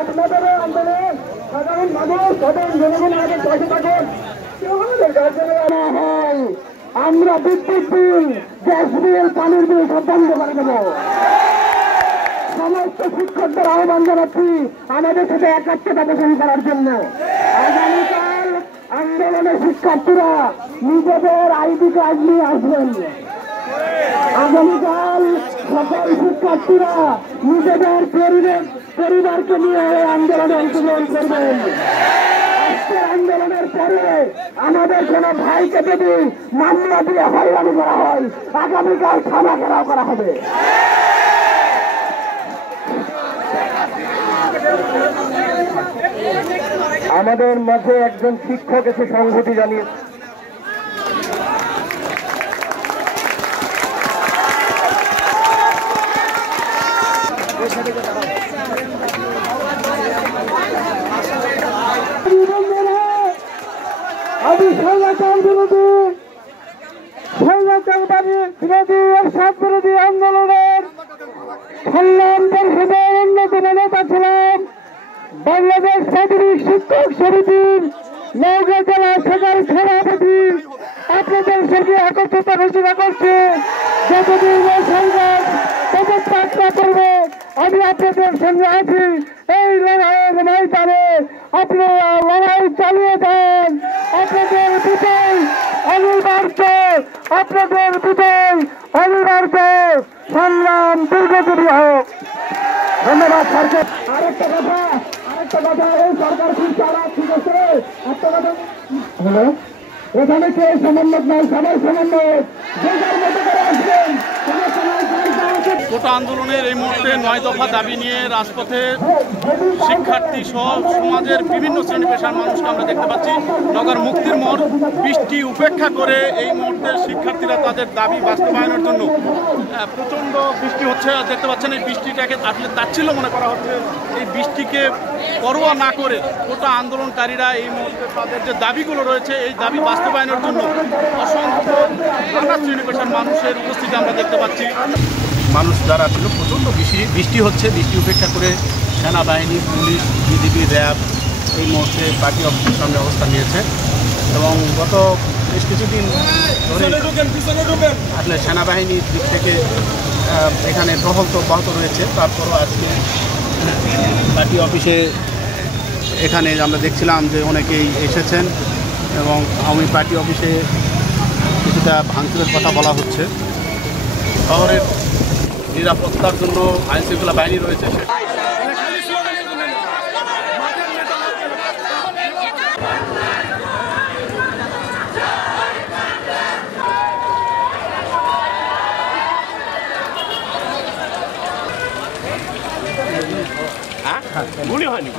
আপনাদের আন্দোলন সাধারণ মানুষ সাধারণ জনগণ আমাদের পাশে থাকুন। আমরা বিদ্যুৎ বিল, গ্যাস বিল, পানির বিল সব বন্ধ করে দেব। সমস্ত শিক্ষকদের আহ্বান জানাচ্ছি আমাদের সাথে একাত্মতা পোষণ করার জন্য। আগামীকাল আন্দোলনে শিক্ষার্থীরা নিজেদের আইডি কার্ড নিয়ে আসবেন। আগামীকাল সকল শিক্ষার্থীরা নিজেদের পরিবারকে নিয়ে আন্দোলনে অংশগ্রহণ করবেন। আজকের আন্দোলনের পরে আমাদের কোন ভাইকে যদি মামলা দিয়ে হয়রানি করা হয়, আগামীকাল থানা ঘেরাও করা হবে। আমাদের মাঝে একজন শিক্ষক এসে সংহতি জানিয়ে আমি স্বৈরাচার বিরোধী আন্দোলনের কল্যাণ পরিষদের অন্যতম নেতা ছিলাম। বাংলাদেশ প্রাথমিক শিক্ষক সমিতির নওগাঁ জেলা শাখার সভাপতি আপনাদের সঙ্গে একত্রতা ঘোষণা করছে। যতদিন সংঘাত প্রতিষ্ঠা করবে আমি আপনাদের সঙ্গে আছি। এই লড়াইয়ের ময়দানে আপনারা লড়াই চালিয়ে দেন। আপনাদের বিজয় অনিবার্য, আপনাদের বিজয় অনিবার্য। সংগ্রাম দীর্ঘজীবী হোক। ধন্যবাদ সরকার। আরেকটা কথা এই সরকার খুব চালা, ঠিক আছে? একটা কথা হলো, এখানে কেউ সমন্বয় নয়, সবাই সমন্বয়, যে যার মতো করে আসবেন। কোটা আন্দোলনের এই মুহূর্তে 9 দফা দাবি নিয়ে রাজপথে শিক্ষার্থী সহ সমাজের বিভিন্ন শ্রেণী পেশার মানুষকে আমরা দেখতে পাচ্ছি। নগর মুক্তির মোড় বৃষ্টি উপেক্ষা করে এই মুহূর্তে শিক্ষার্থীরা তাদের দাবি বাস্তবায়নের জন্য প্রচণ্ড বৃষ্টি হচ্ছে দেখতে পাচ্ছেন। এই বৃষ্টিটাকে আসলে তাচ্ছিল্য মনে করা হচ্ছে। এই বৃষ্টিকে পরোয়া না করে কোটা আন্দোলনকারীরা এই মুহূর্তে তাদের যে দাবিগুলো রয়েছে এই দাবি বাস্তবায়নের জন্য অসংখ্য নানা শ্রেণী পেশার মানুষের উপস্থিতি আমরা দেখতে পাচ্ছি। মানুষ যারা ছিল প্রচণ্ড বৃষ্টি হচ্ছে, বৃষ্টি উপেক্ষা করে সেনাবাহিনী, পুলিশ, বিজিবি, র্যাব এই মুহূর্তে পার্টি অফিসের সামনে অবস্থান নিয়েছে এবং গত বেশ কিছুদিন ধরে আসলে সেনাবাহিনীর দিক থেকে এখানে টহল তো অব্যাহত রয়েছে। তারপরও আজকে পার্টি অফিসে এখানে আমরা দেখছিলাম যে অনেকেই এসেছেন এবং আওয়ামী পার্টি অফিসে কিছুটা ভাঙচুরের কথা বলা হচ্ছে। শহরের নিরাপত্তার জন্য আইনশৃঙ্খলা বাহিনী রয়েছে। গুলি হয়নি।